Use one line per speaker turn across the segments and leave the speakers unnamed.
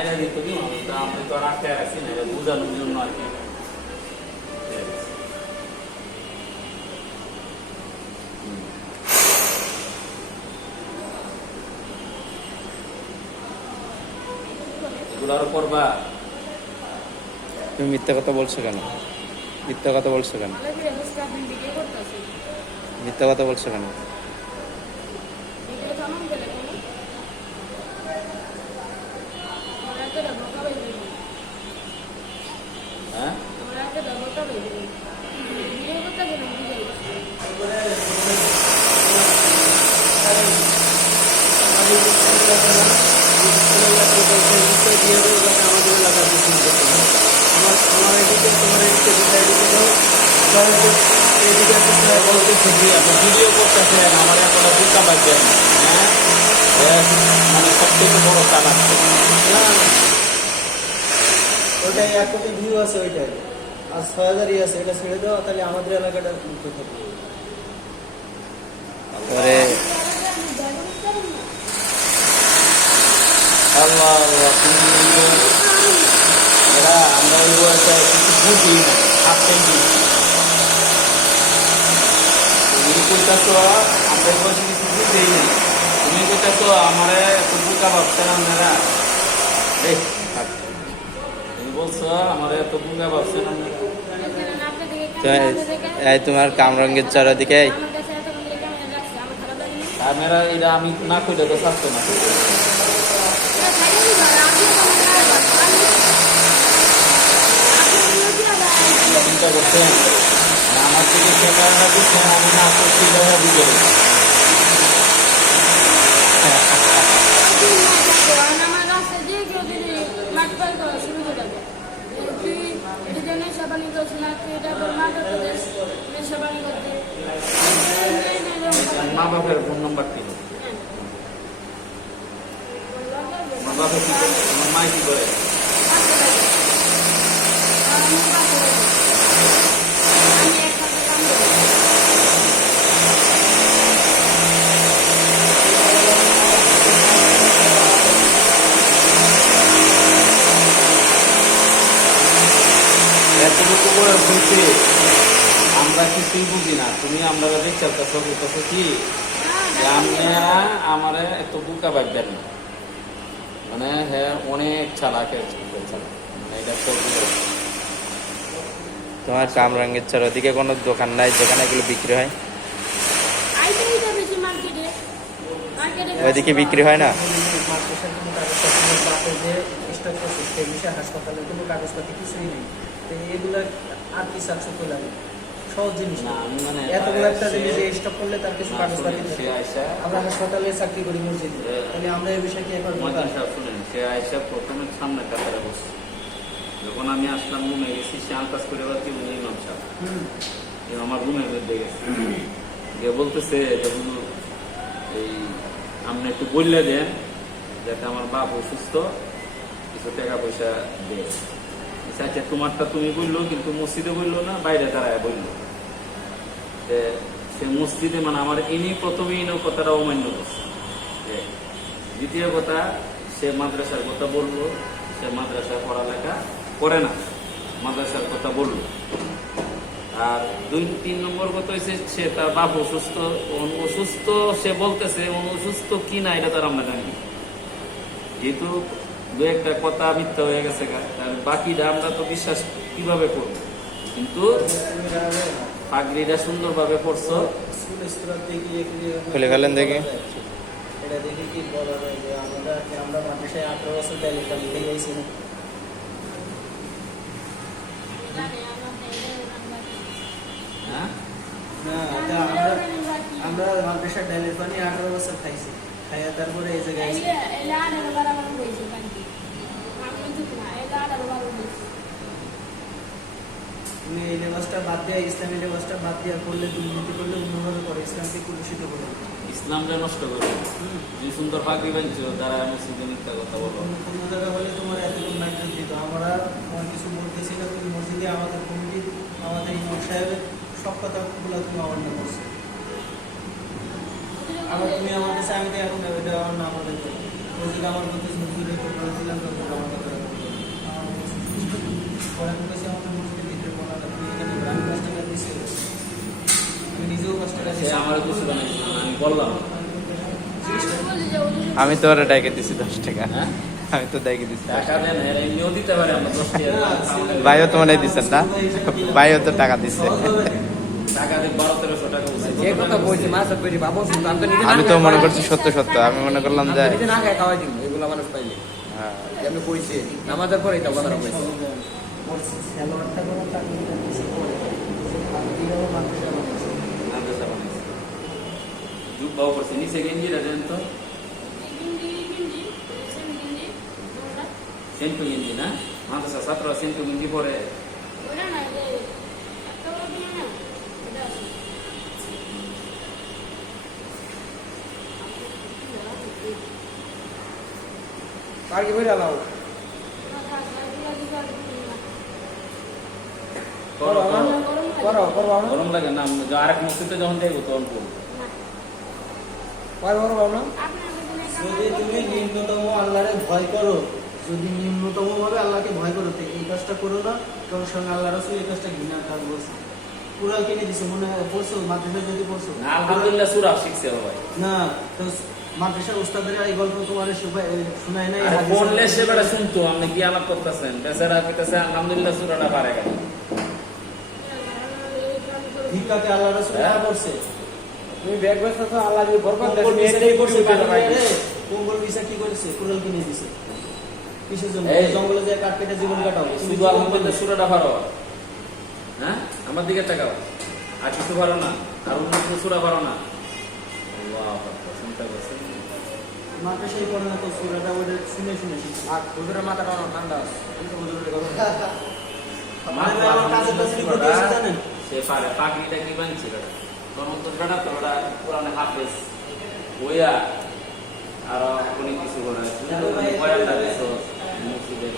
আমি তো না বোঝানোর জন্য আর কি। করবা
তুমি মিথ্যা কথা বলছো কেন? মিথ্যা কথা বলছো কেন? মিথ্যা কথা বলছো কেন
ভিডিও থামান গেলে কোনো তোমরা একটা বোকা বের দেবেন
হ্যাঁ
তোমরা একটা বোকা বের দেবেন
করতেছেন আমার এখন দুটা বাজছে হ্যাঁ? মানে সব থেকে বড় চালাক
ওটাই এক কোটি ভিউ আছে ওইটাই। আর ছয় হাজারই আছে, এটা ছেড়ে দেওয়া তাহলে আমাদের এলাকাটা মুক্ত থাকবে
আমরা ওই কিছু বুঝি না আমরা বয়সে কিছু বুঝি না। তুমি কইতাছো আমার বোকা ভাবছেন আপনারা এই আমার এত ভাবছেন
এই তোমার কামরঙ্গের
ক্যামেরা
ক্যামেরা এটা আমি না কইলে তো থাকতো না। চিন্তা করছেন? মানে আমার আমি না করছি দেখা দিতে
আমার রাস্তায় যে কেউ যদি মাঠ পার করা শুরু করে দেবে তুই এদিকে নেশাবানি করছিস না তুই এটা তোর মাঠের প্রদেশ নেশাবানি করতে
মা বাপের ফোন নাম্বার কি মা বাপের কি করে? আমার মা কি করে এতটুকু হইতে আমরা কিছুই বুঝি না তুমি আমরা দেখছ বলতেছো কি আপনারা আমার এত বুকা ভাববেন না মানে হ্যাঁ অনেক চালাকের এটা তো।
তোমার কামরঙ্গের চারিদিকে কোনো দোকান নাই যেখানে এগুলো বিক্রি হয়? ওইদিকে বিক্রি হয় না?
হাসপাতালের কোনো কাগজপাতি কিছুই নেই। তো এগুলা আর কি করলাম সহজ জিনিস
মানে
এতগুলো একটা জিনিস স্টক করলে তার কিছু আমরা হাসপাতালে চাকরি করি মসজিদে। তাহলে আমরা এই
সাহেব শুনেন সে আইসা প্রথমে সামনে কাতারে বসছে। যখন আমি আসলাম রুমে গেছি সে আন্দাজ করে উনি ইমাম সাহেব আমার রুমের মধ্যে গেছে। গিয়ে বলতেছে যে হুজুর, এই আপনি একটু বললে দেন যাতে আমার বাপ অসুস্থ কিছু টাকা পয়সা দেয়। আচ্ছা তোমারটা তুমি বলল কিন্তু মসজিদে বলল না বাইরে দাঁড়ায় বলল? যে সে মসজিদে মানে আমার ইনি প্রথমে ইনো কথাটা অমান্য করছে। দ্বিতীয় কথা, সে মাদ্রাসার কথা বলল, সে মাদ্রাসায় পড়ালেখা করে না, মাদ্রাসার কথা বলল। আর দুই, তিন নম্বর কথা হয়েছে সে তার বাপ অসুস্থ অসুস্থ সে বলতেছে অসুস্থ কি না, এটা তার আমরা জানি। যেহেতু দু একটা কথা মিথ্যা হয়ে গেছে বাকিটা আমরা তো বিশ্বাস কীভাবে করব? কিন্তু পাগড়িটা সুন্দরভাবে পড়ছো।
স্কুল স্কুল দেখি।
খুলে ফেলেন দেখি।
এটা দেখে কি বলা যায় যে আমরা আমরা মাদ্রাসায় আঠারো বছর তালিকা লিখে গেছি।
হ্যাঁ?
আমরা ডালের পানি আঠারো বছর খাইছি। খাইয়া তারপরে এই জায়গায়। তুমি এই লেবাসটা বাদ ইসলামী লেবাসটা বাদ করলে দুর্নীতি করলে অন্যভাবে করে। ইসলামকে করে।
কথা
আমাদের আমার এখন আমার মসজিদে
কথা
আমি তো ওরা ডাইকে দিছি দশ টাকা।
হ্যাঁ?
আমি তো ডাইকে দিছি
টাকা দেন এরা এমনিও দিতে পারে আমরা
ভাইও তো মনে হয় দিচ্ছেন না? ভাইও তো টাকা দিচ্ছে
আমি তো
মনে করছি সত্য সত্য। আমি মনে করলাম যে
তো নিজে না খাই খাওয়াই দিব এগুলো মানুষ পাইলে।
হ্যাঁ,
আমি নামাজের পরে এটা কথাটা কইছি
খেলোয়াড়টা কোনো চাকরিটা বেশি করে ভারতীয় মাদ্রাসা বানাইছে।
মাদ্রাসা বানাইছে জুব্বাও করছে নিচে গেঞ্জিটা দেন তো সেন্টু গেঞ্জি না মাদ্রাসা ছাত্ররা সেন্টু গেঞ্জি পরে
আর কি বইরা লাও
করো করো।
করো
গরম লাগে না আরেক মসজিদে যখন যাইবো তখন করব
যদি তুমি নিম্নতম আল্লাহরে ভয় করো যদি নিম্নতম ভাবে আল্লাহকে ভয় করো তো এই কাজটা করো না তোমার সঙ্গে আল্লাহ রসুল এই কাজটা ঘৃণার কাজ বলছে। কিনে দিছে মনে হয় পড়ছো? মাদ্রাসা যদি পড়ছো?
আলহামদুলিল্লাহ সুরা শিখছে ভাই।
না তো মাদ্রাসার ওস্তাদের এই গল্প তোমার শোনায় নাই
বললে সে বেটা শুনতো আপনি কি আলাপ করতেছেন? বেচারা কইতেছে আলহামদুলিল্লাহ সুরাটা পারে গেল।
ভিক্ষাকে আল্লাহ রসুল
হ্যাঁ।
না করছে
তুমি ব্যাগ ব্যস্ত তো আল্লাহ যদি বরকত দেয় তুমি এটাই করছ
করছে?
ভাই
কম্বল ভিসা কি করেছে? কুড়াল কিনে দিছে। কিসের জন্য? জঙ্গলে যায় কাঠ কেটে জীবন কাটাও।
শুধু আলহামদুলিল্লাহ সুরাটা পারো হ্যাঁ? আমার দিকে তাকাও। আর কিছু পারো না? আর অন্য কিছু সুরা পারো না? আল্লাহু
মাদ্রাসায় পড়ে না তো সুরাটা ওটা শুনে শুনে শিখছে।
আর হুজুরের মাথাটা অনেক ঠান্ডা আছে। তুমি তো হুজুরের কথা
মানে আমার কাছে জানেন?
সে পারে পাগড়িটা কি বানছিল তখন তো বেটা তো ওটা কোরআনে হাফেজ। ওয়া আর অনেক কিছু করে বয়ানটা দিছো মসজিদে।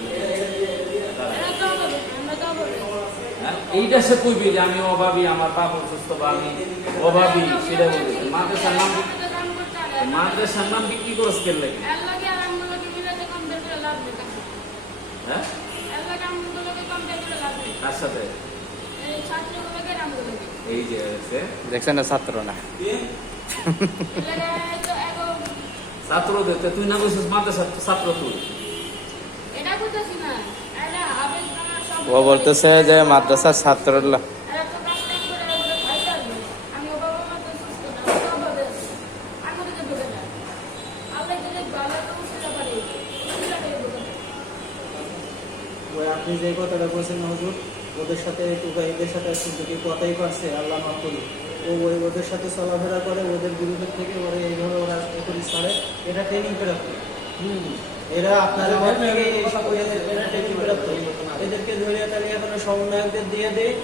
হ্যাঁ? এইটা সে কইবি যে আমি অভাবী আমার বাপ অসুস্থ বা আমি অভাবী সেটা বলবি। মাদ্রাসার নাম মাদ্রাসার নাম বিক্রি করস কে লাগে? হ্যাঁ? তার সাথে? এই যে আছে।
দেখছেন না ছাত্র না?
ছাত্র দেখতে তুই না বলছিস মাদ্রাসার ছাত্র তুই।
এটা বুঝতেছি না
ও বলতেছে যে মাদ্রাসার ছাত্র
আপনি যে কথাটা বলছেন হুজুর? ওদের সাথে টুকাইদের সাথে শুধু কি কথাই পারছে আল্লাহ মাফ করুন ও ওই ওদের সাথে চলাফেরা করে ওদের বিরুদ্ধের থেকে ওরা এইভাবে ওরা একরি ছাড়ে এটা ট্রেনিং প্রাপ্ত হুম। এরা আপনার এরা ট্রেনিং প্রাপ্ত এদেরকে ধরে তাহলে এখন সমন্বয়কদের দিয়ে দেয়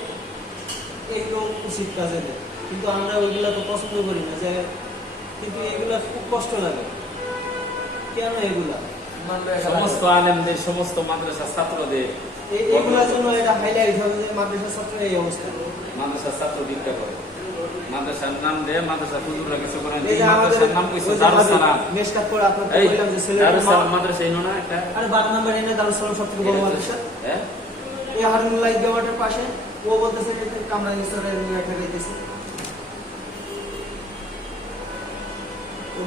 এগুলো উচিত কাজ এদের কিন্তু আমরা ওইগুলো তো পছন্দ করি না যে কিন্তু এগুলা খুব কষ্ট লাগে। কেন এগুলা?
সমস্ত আলেমদের সমস্ত মাদ্রাসার ছাত্রদের
এগুলোর জন্য এটা হাইলাইট হবে যে মাদ্রাসা ছাত্র এই অবস্থা।
মাদ্রাসার ছাত্র ভিক্ষা করে। মাদ্রাসার নাম মাদ্রাসা হুজুররা কিছু করেন
এই
মাদ্রাসার নাম কইছে দারুস সালাম।
মেশকাত করে আপনাকে বললাম যে ছেলেটা
দারুস সালাম মাদ্রাসা এনো না একটা?
আরে বাদ নাম্বার এনে দারুস সালাম সব থেকে বড় মাদ্রাসা।
হ্যাঁ?
এই হারুনুল্লাহ দেওয়াটার পাশে ও বলতেছে নিয়ে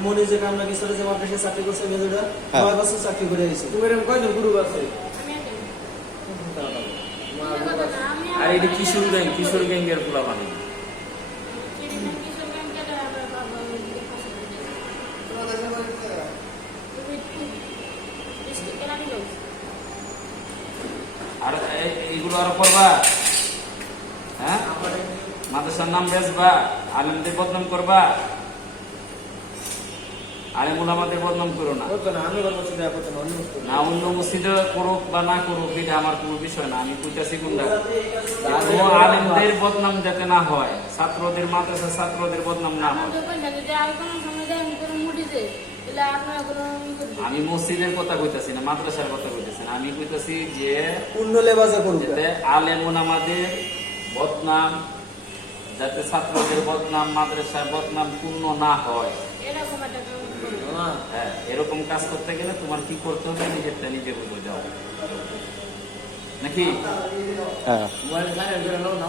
মনে যে কামরা ইসরা যে মাদ্রাসা চাকরি করছে মেজোরা
হ্যাঁ।
নয় বছর চাকরি করে গেছে
তুমি এরকম কয়জন গুরু আছে
আর এটা কিশোর গ্যাং কিশোর পোলা
আমার বৃষ্টি কেনানি লোক?
আর এইগুলো আরও করবা? হ্যাঁ? মাদ্রাসার নাম বেচবা আলেমদের বদনাম করবা? আলেম আমাদের বদনাম করো না।
না অন্য
মসজিদে করুক বা না করুক এটা আমার কোনো বিষয় না আমি কইতাছি কোনটা? আলেমদের বদনাম যাতে না হয় ছাত্রদের মাদ্রাসা ছাত্রদের বদনাম না হয়।
আর আমি
মসজিদের কথা কইতাছি না মাদ্রাসার কথা কইতাছি না আমি কইতাছি যে
পূর্ণ লেবাজা করুক
যাতে আলেম আমাদের বদনাম যাতে ছাত্রদের বদনাম মাদ্রাসার বদনাম পূর্ণ না হয়।
এরকম একটা
হ্যাঁ এরকম কাজ করতে গেলে তোমার কি করতে হবে? নিজেরটা নিজে বুঝে যাও। নাকি?
হ্যাঁ।